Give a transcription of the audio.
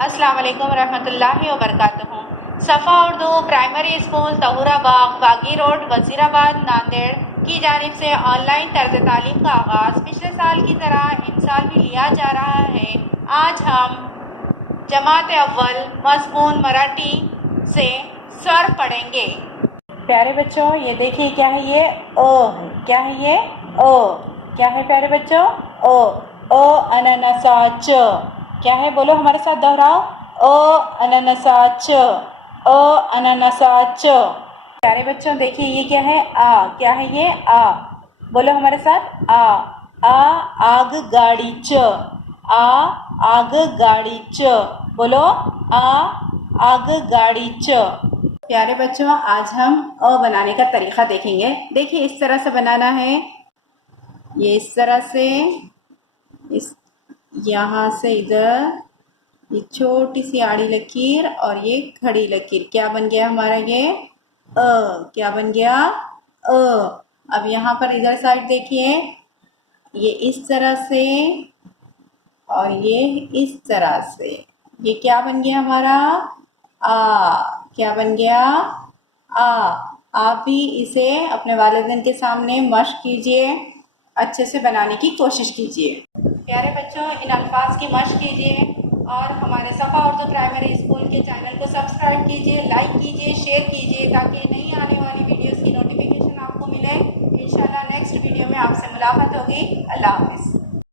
अस्सलाम वालेकुम रहमतुल्लाहि व बरकातुहू। सफ़ा उर्दू प्राइमरी स्कूल तहूराबाग बागी रोड वज़ीराबाद नांदेड़ की जानिब से ऑनलाइन तर्ज तालीम का आगाज़ पिछले साल की तरह इन साल भी लिया जा रहा है। आज हम जमात अव्वल मज़मून मराठी से स्वर पढ़ेंगे। प्यारे बच्चों, ये देखिए क्या है, ये ओ है। क्या है ये? ओ। क्या है प्यारे बच्चों? ओ अननसा च। क्या है? बोलो हमारे साथ, दोहराओ। ओ अननसा च। ओ अननसा च। प्यारे बच्चों देखिए ये क्या है? आ। क्या है ये? आ। बोलो हमारे साथ, आ आग गाड़ी च। आ आग गाड़ी च। बोलो, आ आग गाड़ी च। प्यारे बच्चों, आज हम अ बनाने का तरीका देखेंगे। देखिए इस तरह से बनाना है। ये इस तरह से, इस यहाँ से इधर, ये छोटी सी आड़ी लकीर और ये खड़ी लकीर। क्या बन गया हमारा ये? अ। क्या बन गया? अ। अब यहाँ पर इधर साइड देखिए, ये इस तरह से और ये इस तरह से। ये क्या बन गया हमारा? आ। क्या बन गया? आ। आप भी इसे अपने वालिदैन के सामने मश्क कीजिए, अच्छे से बनाने की कोशिश कीजिए। प्यारे बच्चों, इन अल्फाज की मश्क कीजिए और हमारे सफ़ा उर्दू प्राइमरी स्कूल के चैनल को सब्सक्राइब कीजिए, लाइक कीजिए, शेयर कीजिए, ताकि नई आने वाली वीडियोस की नोटिफिकेशन आपको मिले। इंशाल्लाह नेक्स्ट वीडियो में आपसे मुलाकात होगी। अल्लाह हाफ़िज़।